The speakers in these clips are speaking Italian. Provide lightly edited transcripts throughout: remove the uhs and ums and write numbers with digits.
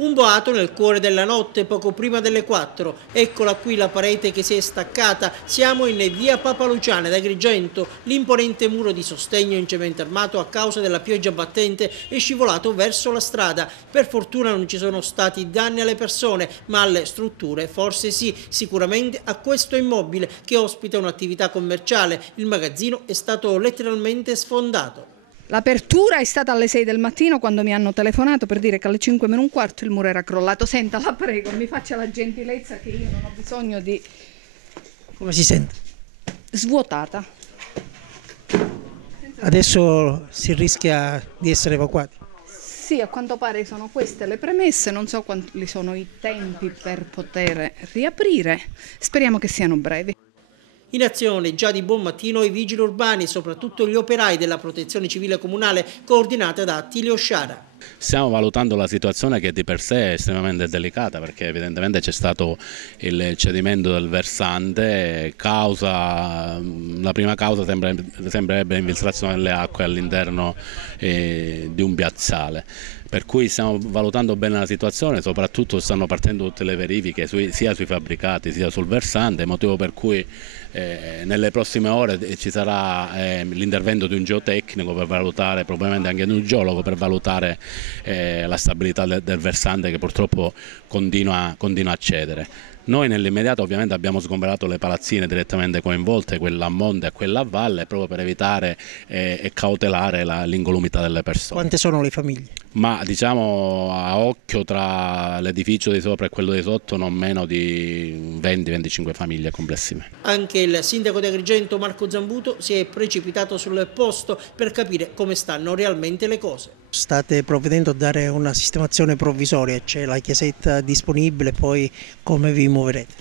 Un boato nel cuore della notte, poco prima delle 4. Eccola qui la parete che si è staccata. Siamo in via Papa Luciana ad Agrigento. L'imponente muro di sostegno in cemento armato a causa della pioggia battente è scivolato verso la strada. Per fortuna non ci sono stati danni alle persone, ma alle strutture forse sì, sicuramente a questo immobile che ospita un'attività commerciale. Il magazzino è stato letteralmente sfondato. L'apertura è stata alle 6 del mattino quando mi hanno telefonato per dire che alle 5 meno un quarto il muro era crollato. Senta, la prego, mi faccia la gentilezza che io non ho bisogno di... Come si sente? Svuotata. Adesso si rischia di essere evacuati. Sì, a quanto pare sono queste le premesse, non so quali sono i tempi per poter riaprire. Speriamo che siano brevi. In azione già di buon mattino i vigili urbani, soprattutto gli operai della protezione civile comunale coordinata da Attilio Sciara. Stiamo valutando la situazione che di per sé è estremamente delicata perché evidentemente c'è stato il cedimento del versante, la prima causa sembrerebbe infiltrazione delle acque all'interno di un piazzale. Per cui stiamo valutando bene la situazione, soprattutto stanno partendo tutte le verifiche sia sui fabbricati sia sul versante, motivo per cui nelle prossime ore ci sarà l'intervento di un geotecnico per valutare, probabilmente anche di un geologo per valutare la stabilità del versante che purtroppo continua a cedere. Noi nell'immediato ovviamente abbiamo sgomberato le palazzine direttamente coinvolte, quella a monte e quella a valle, proprio per evitare e cautelare l'incolumità delle persone. Quante sono le famiglie? Ma diciamo a occhio tra l'edificio di sopra e quello di sotto non meno di 20-25 famiglie complessive. Anche il sindaco di Agrigento Marco Zambuto si è precipitato sul posto per capire come stanno realmente le cose. State provvedendo a dare una sistemazione provvisoria, c'è la chiesetta disponibile, poi come vi muoverete?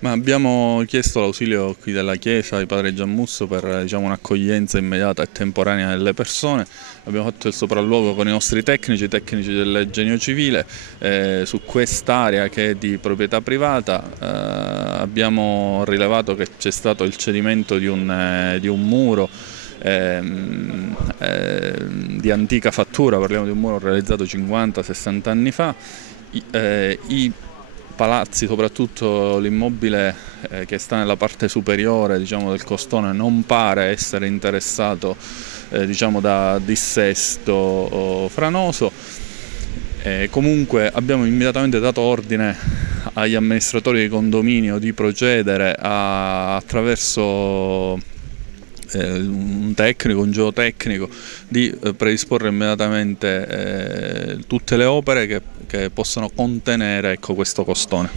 Ma abbiamo chiesto l'ausilio qui della chiesa di Padre Giammusso per un'accoglienza immediata e temporanea delle persone. Abbiamo fatto il sopralluogo con i nostri tecnici del Genio Civile su quest'area che è di proprietà privata. Abbiamo rilevato che c'è stato il cedimento di un muro di antica fattura, parliamo di un muro realizzato 50-60 anni fa. I palazzi, soprattutto l'immobile che sta nella parte superiore del costone, non pare essere interessato da dissesto franoso. Comunque abbiamo immediatamente dato ordine agli amministratori di condominio di procedere attraverso un geotecnico, di predisporre immediatamente tutte le opere che possano contenere questo costone.